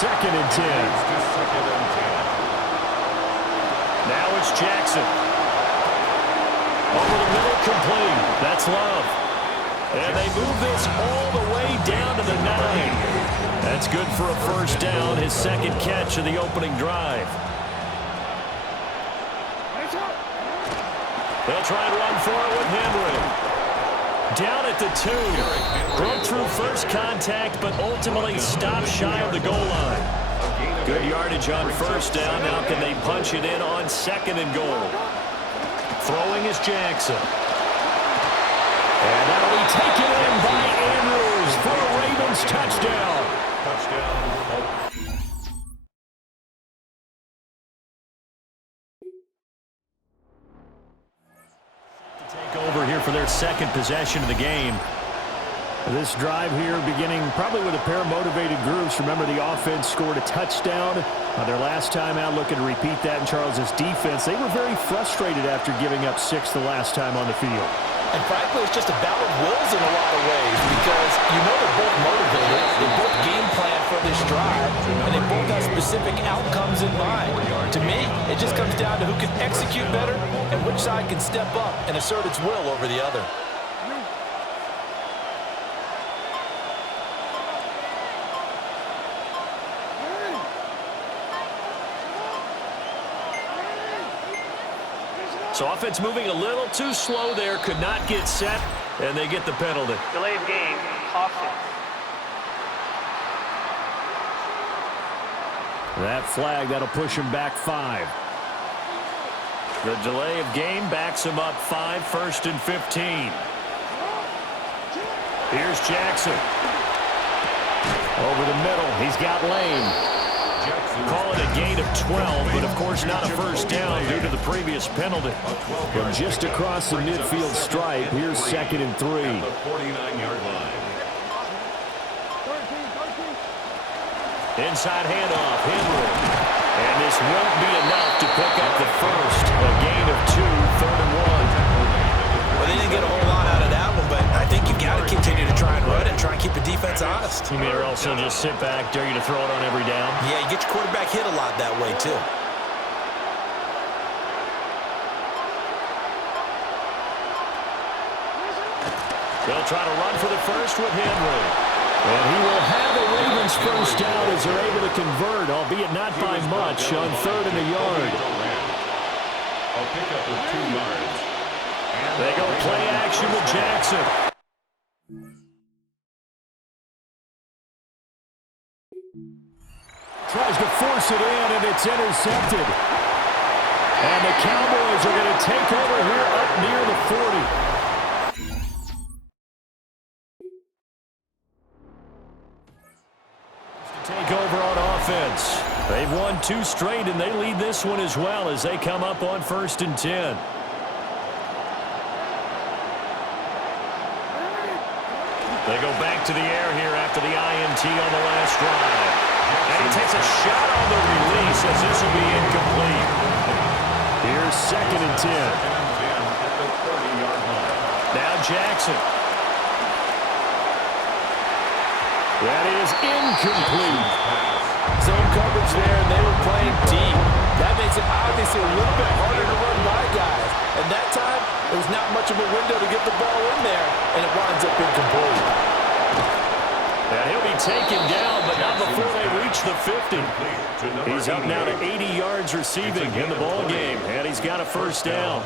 2nd and 10. Now it's Jackson. Over the middle, complete. That's Love. And they move this all the way down to the 9. That's good for a first down, his 2nd catch of the opening drive. They'll try and run for it with Henry. Down at the 2. Broke through first contact, but ultimately stopped shy of the goal line. Good yardage on first down. Now can they punch it in on 2nd and goal? Throwing is Jackson. And that'll be taken in by Andrews for a Ravens touchdown. Take over here for their 2nd possession of the game. This drive here beginning probably with a pair of motivated groups. Remember, the offense scored a touchdown on their last time out, looking to repeat that in Charles's defense. They were very frustrated after giving up 6 the last time on the field. And frankly, it's just a battle of wills in a lot of ways because you know they're both motivated, they both game plan for this drive, and they both have specific outcomes in mind. To me, it just comes down to who can execute better and which side can step up and assert its will over the other. So offense moving a little too slow there, could not get set, and they get the penalty. Delay of game, offense. That flag, that'll push him back 5. The delay of game backs him up 5, 1st and 15. Here's Jackson. Over the middle, he's got Lane. Call it a gain of 12, but of course not a first down due to the previous penalty. From just across the midfield stripe, here's 2nd and 3. Inside handoff, Henry. And this won't be enough to pick up the first. A gain of 2, 3rd and 1. Well, they didn't get a whole lot out of that one, but I think you've got to continue to try and run and try and keep the defense honest. You may also just sit back, dare you to throw it on every down. Yeah, you get your quarterback hit a lot that way, too. They'll try to run for the first with Henry. And he will have a Ravens first down as they're able to convert, albeit not by much, on 3rd and a yard. A pickup of 2 yards. They go play action with Jackson. Tries to force it in, and it's intercepted. And the Cowboys are going to take over here up near the 40. Take over on offense. They've won 2 straight, and they lead this one as well as they come up on 1st and 10. They go back to the air here after the INT on the last drive. And he takes a shot on the release as this will be incomplete. Here's 2nd and 10. Now Jackson. That is incomplete. Zone coverage there, and they were playing deep. That makes it obviously a little bit harder to run by guys. And that time, there was not much of a window to get the ball in there, and it winds up incomplete. And he'll be taken down, but not before they reach the 50. He's up now to 80 yards receiving in the ball game, and he's got a first down.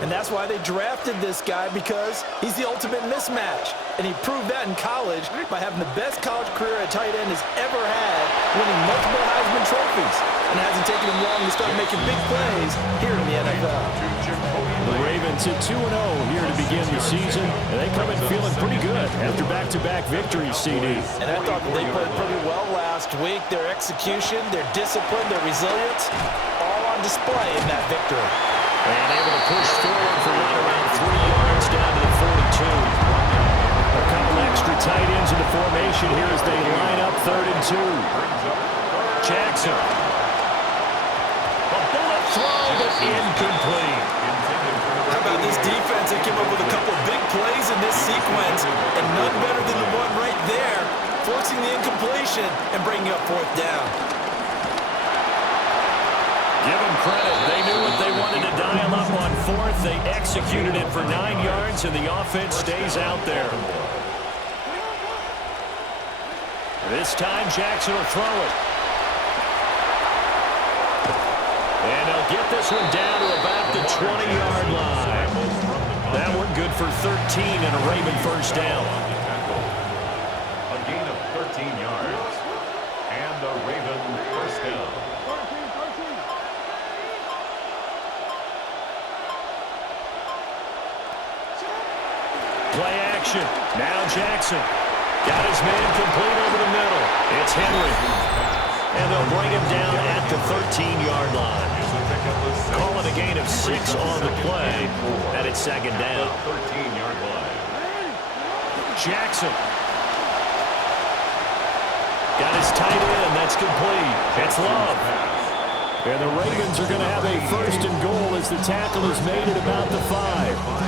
And that's why they drafted this guy, because he's the ultimate mismatch. And he proved that in college by having the best college career a tight end has ever had, winning multiple Heisman trophies. And it hasn't taken him long to start making big plays here in the NFL. The Ravens at 2-0 here to begin the season, and they come in feeling pretty good after back-to-back victories, CD. And I thought that they played pretty well last week. Their execution, their discipline, their resilience, all on display in that victory. And able to push forward for right around 3 yards down to the 42. A couple extra tight ends in the formation here as they line up 3rd and 2. Jackson. A bullet throw, but incomplete. How about this defense? They came up with a couple of big plays in this sequence, and none better than the one right there forcing the incompletion and bringing up fourth down. Give them credit. They knew what they wanted to dial up on fourth. They executed it for 9 yards, and the offense stays out there. This time, Jackson will throw it. And they'll get this one down to about the 20-yard line. That one good for 13 and a Raven first down. A gain of 13 yards. And a Raven first down. Play action. Now Jackson. Got his man complete over the middle. It's Henry. And they'll bring him down at the 13-yard line. Calling a gain of 6 on the play. And it's second down. 13-yard line. Jackson. Got his tight end. That's complete. It's Love. And the Ravens are going to have a first and goal as the tackle is made at about the 5.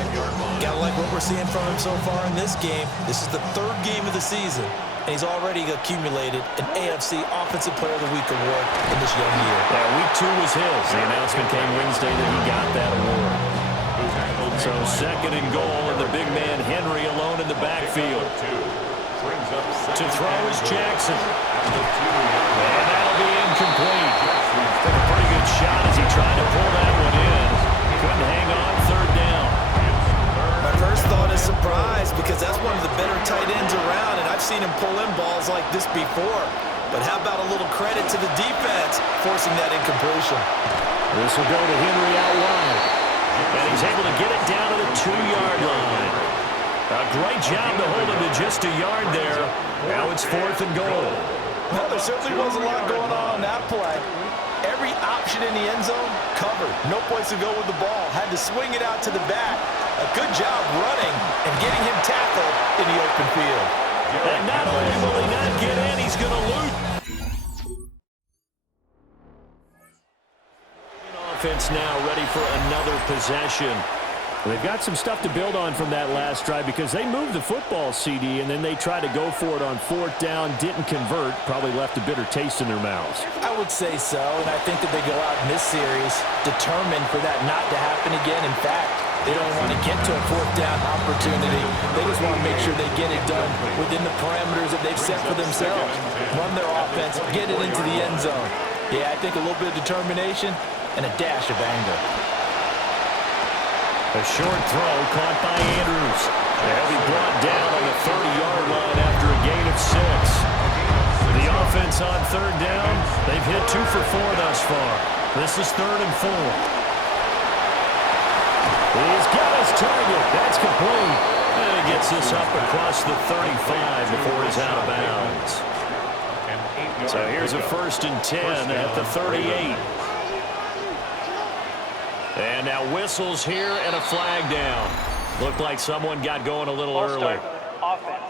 Gotta like what we're seeing from him so far in this game. This is the third game of the season, and he's already accumulated an AFC Offensive Player of the Week award in this young year. Yeah, week 2 was his. The announcement came Wednesday that he got that award. So second and goal, and the big man Henry alone in the backfield. To throw is Jackson. And that'll be incomplete. Took a pretty good shot as he tried to pull that one in. Couldn't hang on, third down. My first thought is surprise, because that's one of the better tight ends around, and I've seen him pull in balls like this before. But how about a little credit to the defense forcing that incompletion? This will go to Henry out wide. And he's able to get it down to the 2-yard line. A great job to hold him to just a yard there. Now it's fourth and goal. Well, there certainly was a lot going on that play. Every option in the end zone covered. No place to go with the ball. Had to swing it out to the back. A good job running and getting him tackled in the open field. And not only will he not get in, he's going to loot. Offense now ready for another possession. They've got some stuff to build on from that last drive because they moved the football, CD, and then they tried to go for it on fourth down, didn't convert, probably left a bitter taste in their mouths. I would say so, and I think that they go out in this series determined for that not to happen again. In fact, they don't want to get to a fourth down opportunity. They just want to make sure they get it done within the parameters that they've set for themselves. Run their offense, get it into the end zone. Yeah, I think a little bit of determination and a dash of anger. A short throw caught by Andrews. They'll be brought down on the 30-yard line after a gain of 6. The offense on third down, they've hit 2 for 4 thus far. This is 3rd and 4. He's got his target. That's complete. And he gets this up across the 35 before he's out of bounds. So here's a 1st and 10 at the 38. And now whistles here and a flag down. Looked like someone got going a little early. Offense.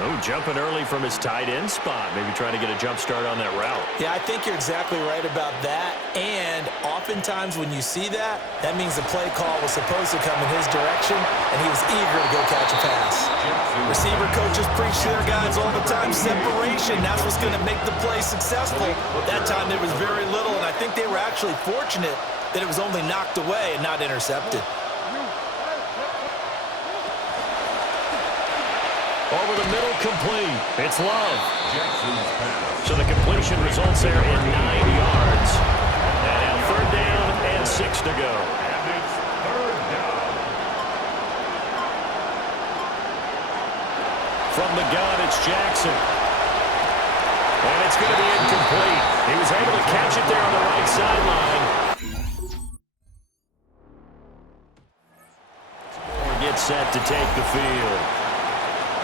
Oh, jumping early from his tight end spot. Maybe trying to get a jump start on that route. Yeah, I think you're exactly right about that. And oftentimes when you see that, that means the play call was supposed to come in his direction, and he was eager to go catch a pass. Receiver coaches preach to their guys all the time, separation. That's what's going to make the play successful. That time there was very little, and I think they were actually fortunate that it was only knocked away and not intercepted. Over the middle, complete. It's Love. So the completion results there in 9 yards. And now 3rd down and 6 to go. And it's 3rd down. From the gun, it's Jackson. And it's going to be incomplete. He was able to catch it there on the right sideline. Gets set to take the field.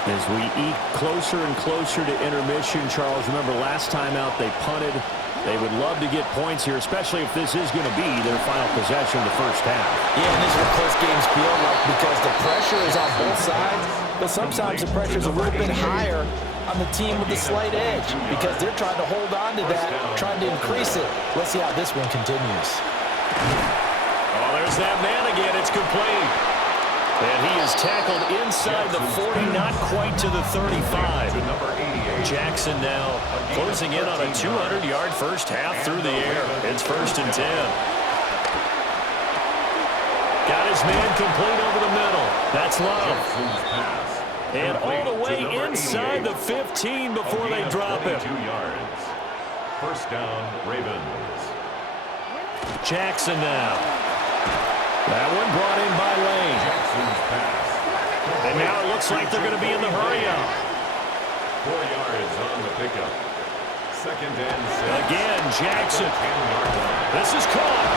As we eke closer and closer to intermission, Charles, remember last time out they punted. They would love to get points here, especially if this is going to be their final possession of the first half. Yeah, and this is what close games feel like because the pressure is on both sides, but sometimes the pressure is a little bit higher on the team with the slight edge because they're trying to hold on to that, trying to increase it. Let's see how this one continues. Oh, there's that man again. It's complete. And he is tackled inside the 40, not quite to the 35. Jackson now closing in on a 200-yard first half through the air. It's 1st and 10. Got his man complete over the middle. That's Love. And all the way inside the 15 before they drop him. 2 yards. First down, Ravens. Jackson now. That one brought in by Lane. Jackson's pass. And now it looks like they're going to be in the hurry-up. 4 yards on the pickup. 2nd and 6. Again, Jackson. This is caught.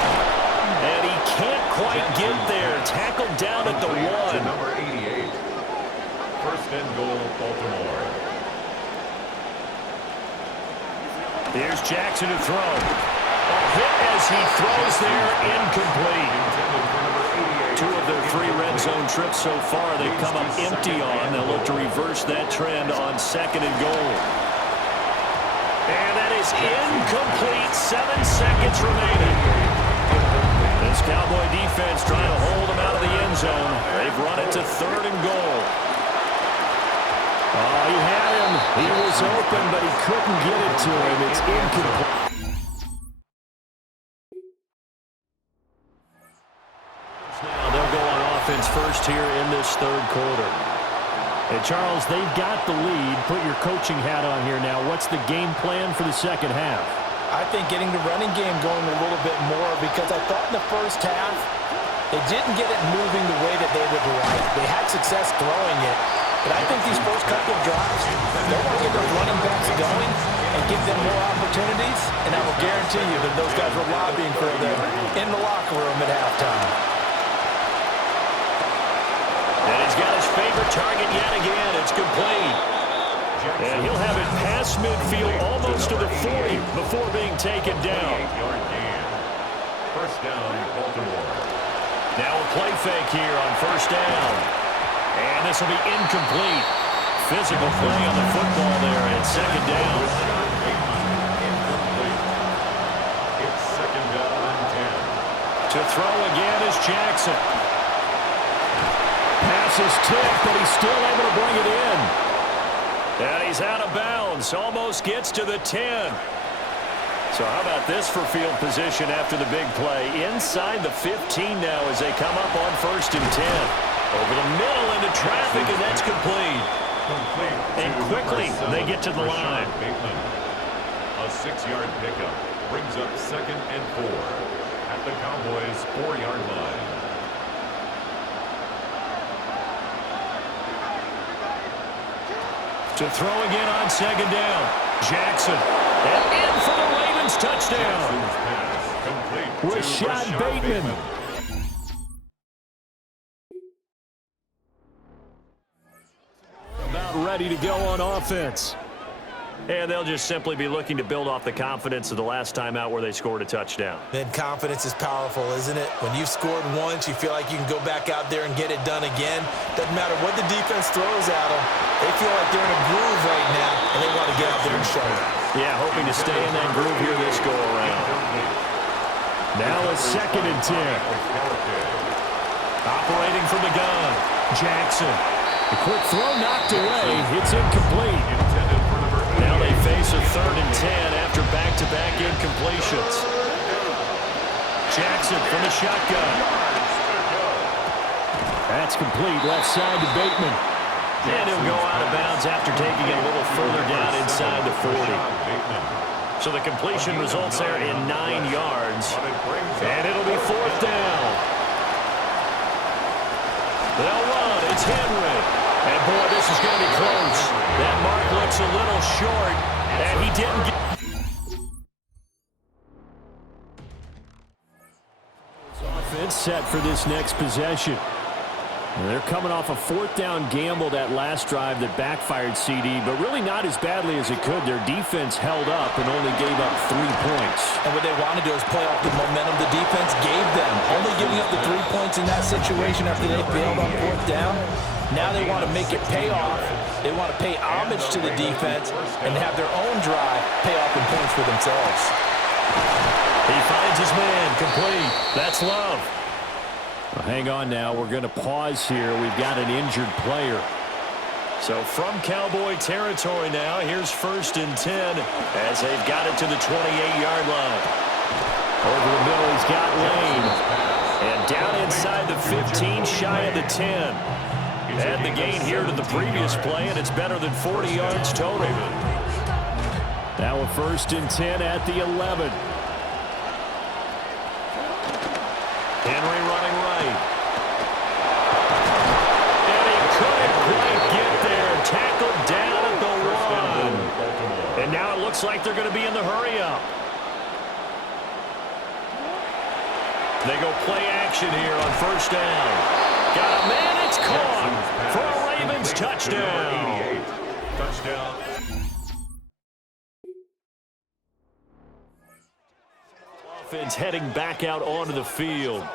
And he can't quite get there. Tackled down at the 1. Number 88. 1st and goal, Baltimore. Here's Jackson to throw. A hit as he throws there, incomplete. 2 of their 3 red zone trips so far, they've come up empty on. They'll look to reverse that trend on 2nd and goal. And that is incomplete. 7 seconds remaining. This Cowboy defense trying to hold them out of the end zone. They've run it to 3rd and goal. Oh, he had him. He was open, but he couldn't get it to him. It's incomplete. Now they'll go on offense first here in this 3rd quarter. And Charles, they've got the lead. Put your coaching hat on here now. What's the game plan for the 2nd half? I think getting the running game going a little bit more, because I thought in the first half they didn't get it moving the way that they would like. They had success throwing it, but I think these first couple of drives, they want to get those running backs going and give them more opportunities, and I will guarantee you that those guys were lobbying for them in the locker room at halftime. And he's got his favorite target yet again. It's complete. And he'll have it past midfield almost to the 40 before being taken down. 8-yard gain. First down, Baltimore. Now a play fake here on 1st down. And this will be incomplete. Physical play on the football there at 2nd down. Incomplete. It's 2nd down and 10. To throw again is Jackson. Pass is tipped, but he's still able to bring it in. And he's out of bounds. Almost gets to the 10. So how about this for field position after the big play? Inside the 15 now as they come up on 1st and 10. Over the middle into traffic, and that's complete. And quickly they get to the line. A 6-yard pickup brings up 2nd and 4 at the Cowboys' 4-yard line. To throw again on 2nd down. Jackson. And in for the Ravens touchdown. Rashad Bateman. About ready to go on offense. And they'll just simply be looking to build off the confidence of the last time out where they scored a touchdown. Then confidence is powerful, isn't it? When you've scored once, you feel like you can go back out there and get it done again. Doesn't matter what the defense throws at them. They feel like they're in a groove right now, and they want to get out there and show it. Yeah, hoping to stay in that groove here this go-around. Now a 2nd and 10. Operating from the gun. Jackson. The quick throw knocked away. It's incomplete. Now they face a 3rd and 10 after back-to-back incompletions. Jackson from the shotgun. That's complete. Left side to Bateman. And he'll go out of bounds after taking it a little further down inside the 40. So the completion results there in 9 yards. And it'll be 4th down. They'll run. It's Henry. And, boy, this is going to be close. That mark looks a little short, and he didn't get... Offense set for this next possession. And they're coming off a 4th down gamble that last drive that backfired CD, but really not as badly as it could. Their defense held up and only gave up 3 points. And what they want to do is play off the momentum the defense gave them. Only giving up the 3 points in that situation after they failed on 4th down. Now they want to make it pay off. They want to pay homage to the defense and have their own drive pay off in points for themselves. He finds his man complete. That's Love. Well, hang on now. We're going to pause here. We've got an injured player. So from Cowboy territory now, here's 1st and 10 as they've got it to the 28-yard line. Over the middle, he's got Lane. And down inside the 15, shy of the 10. Add the gain here to the previous play, and it's better than 40 yards total. Now a 1st and 10 at the 11. Henry running right. And he couldn't quite get there. Tackled down at the 1. And now it looks like they're going to be in the hurry-up. They go play action here on 1st down. Got a man, it's caught for a Ravens touchdown. Touchdown. Offense heading back out onto the field.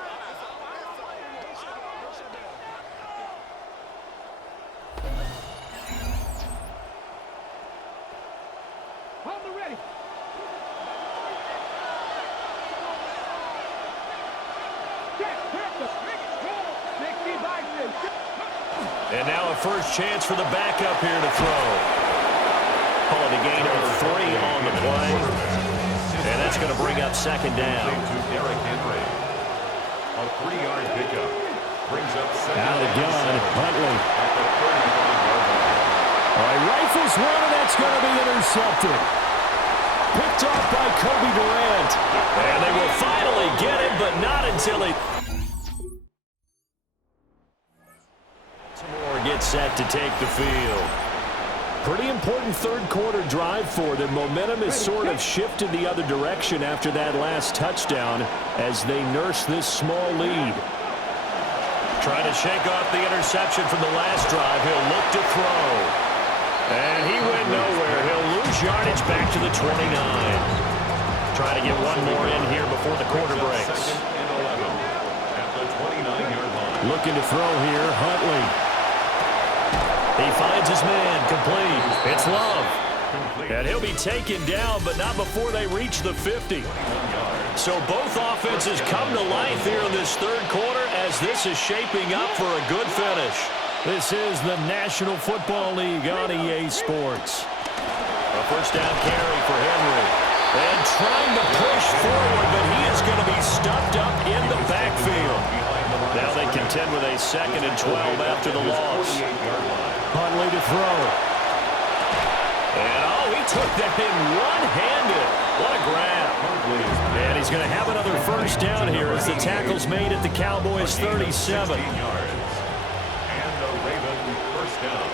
And now a first chance for the backup here to throw. Call it a gain of 3 on the play. And that's going to bring up 2nd down. A 3-yard pickup. Brings up 2nd out of the gun, Huntley. At the 35-yard line. All right, rifles one, and that's going to be intercepted. Picked off by Kobe Durant. And they will finally get him, but not until he... Gets set to take the field. Pretty important 3rd quarter drive for them. Momentum has sort of shifted the other direction after that last touchdown as they nurse this small lead. Trying to shake off the interception from the last drive. He'll look to throw. And he went nowhere. He'll lose yardage back to the 29. Trying to get one more in here before the quarter breaks. 2nd and 11 at the 29-yard line. Looking to throw here, Huntley. He finds his man, complete. It's Love. And he'll be taken down, but not before they reach the 50. So both offenses come to life here in this 3rd quarter as this is shaping up for a good finish. This is the National Football League on EA Sports. A 1st down carry for Henry. And trying to push forward, but he is going to be stuffed up in the backfield. Now they contend with a 2nd and 12 after the loss. Huntley to throw. And, he took that in one-handed. What a grab. And he's going to have another 1st down here as the tackle's made at the Cowboys' 37. And the Raven 1st down.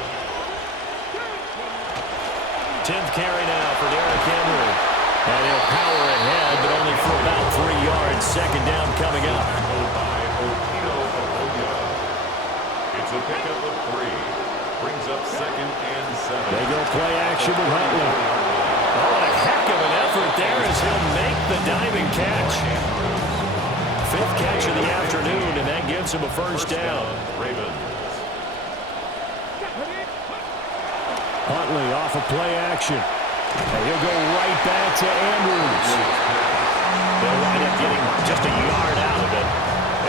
10th carry now for Derrick Henry. And he'll power ahead, but only for about 3 yards. 2nd down coming up. It's a pickup of 3. Brings up 2nd and 7. They go play action with Huntley. Oh, what a heck of an effort there as he'll make the diving catch. 5th catch of the afternoon, and that gives him a 1st down. Ravens. Huntley off of play action. And he'll go right back to Andrews. They'll wind up getting just a yard out of it,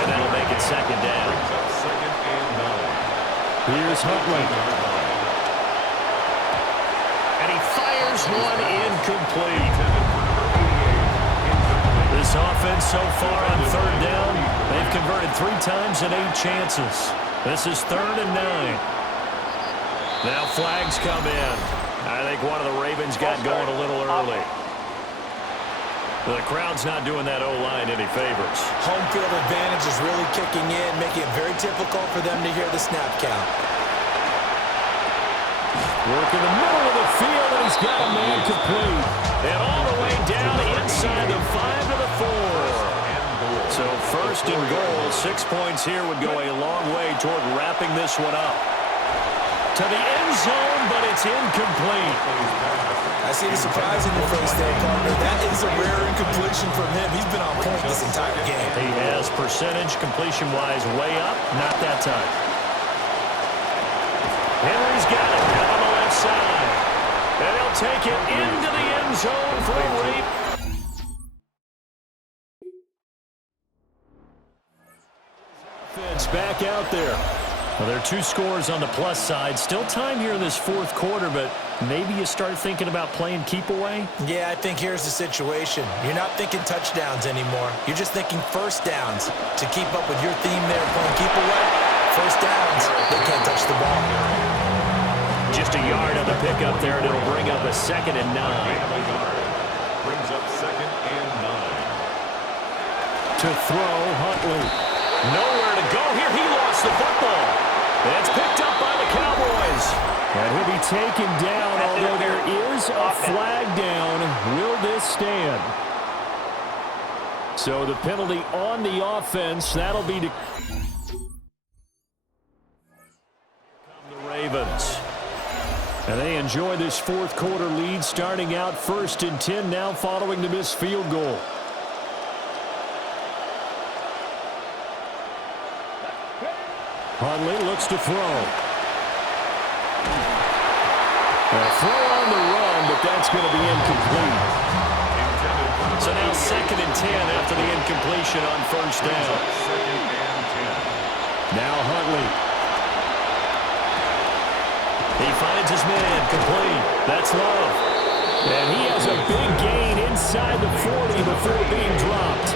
and that'll make it 2nd down. Brings up 2nd and 9. Here's Huntley. And he fires one incomplete. This offense so far on 3rd down, they've converted 3 times in 8 chances. This is 3rd and 9. Now flags come in. I think one of the Ravens got going a little early. The crowd's not doing that O-line any favors. Home field advantage is really kicking in, making it very difficult for them to hear the snap count. Work in the middle of the field, and he's got a man complete. And all the way down inside the 5 to the 4. So 1st and goal, 6 points here would go a long way toward wrapping this one up. To the end zone, but it's incomplete. I see the surprise in your face there, partner. That is a rare incompletion from him. He's been on point this entire game. He has percentage completion-wise way up, not that time. Henry's got it out on the left side. And he'll take it into the end zone for a back out there. Well, there are two scores on the plus side. Still time here in this fourth quarter, but maybe you start thinking about playing keep away? Yeah, I think here's the situation. You're not thinking touchdowns anymore. You're just thinking first downs. To keep up with your theme there, playing keep away, first downs, they can't touch the ball. Just a yard on the pickup there, and it'll bring up a 2nd and 9. Brings up 2nd and 9. To throw, Huntley. Nowhere to go here. He lost the football. It's picked up by the Cowboys. And he'll be taken down, although there is a flag down. Will this stand? So the penalty on the offense, that'll be to the Ravens. And they enjoy this fourth quarter lead, starting out 1st and 10 now following the missed field goal. Huntley looks to throw. A throw on the run, but that's going to be incomplete. So now 2nd and 10 after the incompletion on first down. Now Huntley. He finds his man, complete. That's Love. And he has a big gain inside the 40 before being dropped.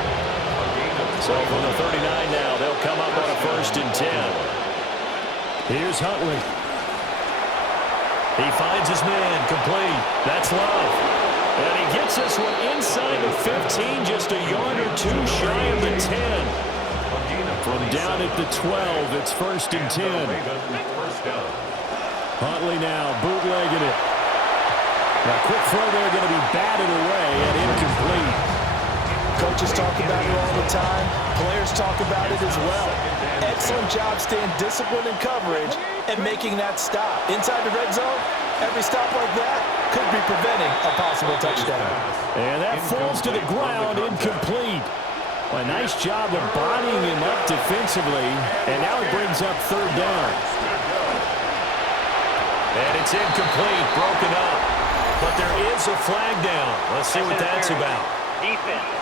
So from the 39 now, they'll come up on a 1st and 10. Here's Huntley. He finds his man, complete. That's Love. And he gets this one inside the 15, just a yard or two shy of the 10. From down at the 12, it's 1st and 10. Huntley now bootlegging it. A quick throw there, going to be batted away and incomplete. Coaches talk about it all the time. Players talk about it as well. Excellent job staying disciplined in coverage and making that stop. Inside the red zone, every stop like that could be preventing a possible touchdown. And that falls to the ground, incomplete. A nice job of bodying him up defensively, and now it brings up 3rd down. And it's incomplete, broken up. But there is a flag down. Let's see what that's about. Defense.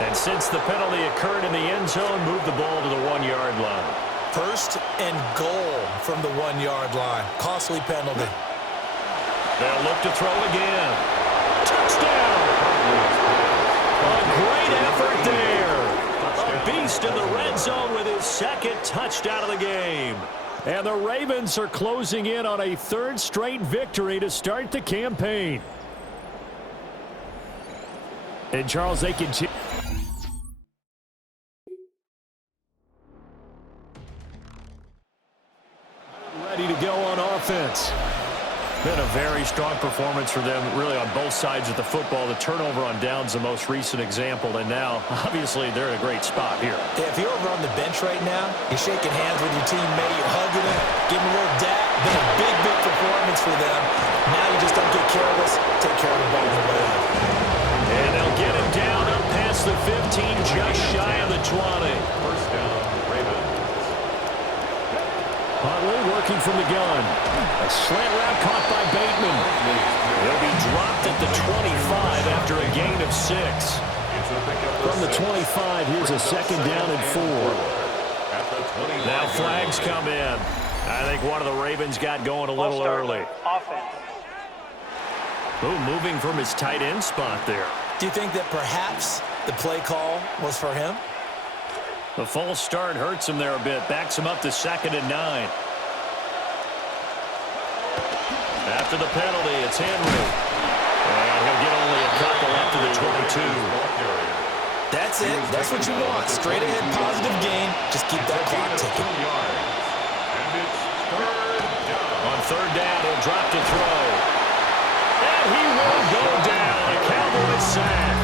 And since the penalty occurred in the end zone, move the ball to the 1-yard line. 1st and goal from the 1-yard line. Costly penalty. They'll look to throw again. Touchdown! A great effort there. A beast in the red zone with his 2nd touchdown of the game. And the Ravens are closing in on a 3rd straight victory to start the campaign. And Charles, they continue. Ready to go on offense. Been a very strong performance for them, really on both sides of the football. The turnover on downs the most recent example, and now, obviously, they're in a great spot here. Yeah, if you're over on the bench right now, you're shaking hands with your teammate, you're hugging him, giving him a little dap. Been a big, big performance for them. Now you just don't get careless. Take care of the ball in the way. And they'll get him down up past the 15, just shy of the 20. First down, Ravens. Huntley working from the gun. A slant route caught by Bateman. He'll be dropped at the 25 after a gain of 6. From the 25, here's a 2nd down and 4. Now flags come in. I think one of the Ravens got going a little early. Offense. Ooh, moving from his tight end spot there. Do you think that perhaps the play call was for him? The false start hurts him there a bit. Backs him up to 2nd and 9. After the penalty, it's Henry. And he'll get only a couple after the 22. That's it. That's what you want. Straight ahead, positive gain. Just keep that clock ticking. On 3rd down, he'll drop to throw. And he will go down. A Cowboys sack.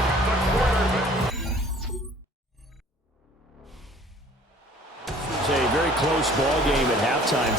It's a very close ball game at halftime.